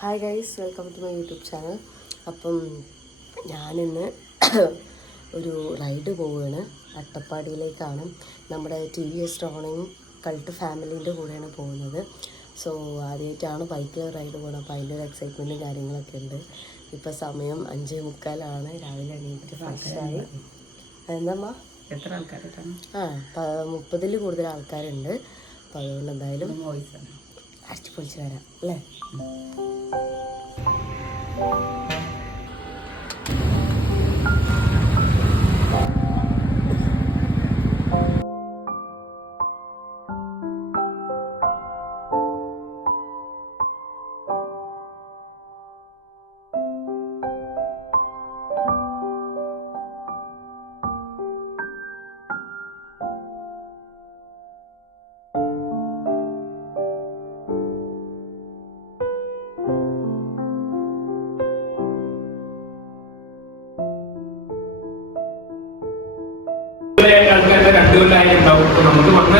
Hi guys, welcome to my YouTube channel. അപ്പം ഞാനിന്ന് ഒരു റൈഡ് പോവുകയാണ്. അട്ടപ്പാടിയിലേക്കാണ്. നമ്മുടെ TVS റോണിങ് കൾട്ട് ഫാമിലീൻ്റെ കൂടെയാണ് പോകുന്നത്. സോ ആദ്യമായിട്ടാണ് ബൈക്കിൽ റൈഡ് പോകുന്നത്. അപ്പോൾ അതിൻ്റെ ഒരു എക്സൈറ്റ്മെൻറ്റും കാര്യങ്ങളൊക്കെ ഉണ്ട്. ഇപ്പോൾ സമയം 5:45 രാവിലെ എണീറ്റ് ഫ്രഷായി. എന്താ എത്ര ആൾക്കാരായിട്ടാണ്? 30-ൽ കൂടുതൽ ആൾക്കാരുണ്ട്. അപ്പോൾ അതുകൊണ്ട് എന്തായാലും അടിച്ചു പൊളിച്ച് വരാം അല്ലേ. ആൾക്കാരുടെ 2 കൊല്ലമായിട്ടുണ്ടാവും. അപ്പോൾ നമുക്ക് വന്ന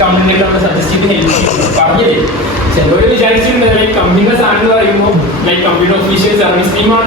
കമ്പനികൾ നമ്മൾ സജസ്റ്റ് ചെയ്ത് ഹെൽപ്പ് ചെയ്യും. പറഞ്ഞില്ലേ, ചിലവർ വിചാരിച്ചിട്ടുണ്ട് ലൈക്ക് കമ്പനിയുടെ സാധനം എന്ന് പറയുമ്പോൾ ലൈക്ക് കമ്പനിയുടെ ഒഫീഷ്യൽ സർവീസ് ടീമാണ്.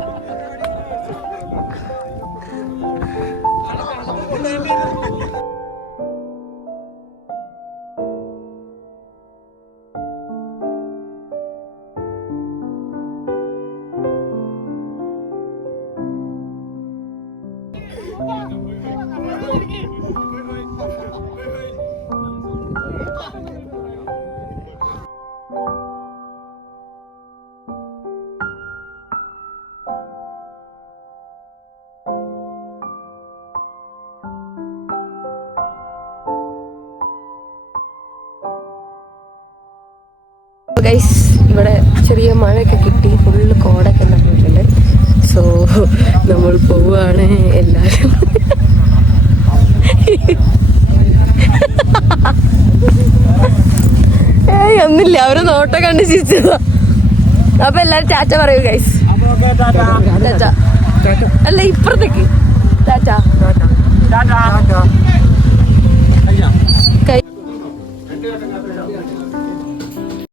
ഗൈസ്, ഇവിടെ ചെറിയ മഴയൊക്കെ കിട്ടി. ഫുള്ള് കോടൊക്കെ നടന്നിട്ടുണ്ട്. സോ നമ്മൾ പോവുകയാണ് എല്ലാവരും. ഒന്നില്ല, അവര് നോട്ടം കണ്ട് ചിരിച്ചതാ. അപ്പൊ എല്ലാരും ടാറ്റ പറയൂ ഗൈസ്. ടാറ്റ അല്ല, ഇപ്പുറത്തേക്ക് ടാറ്റ.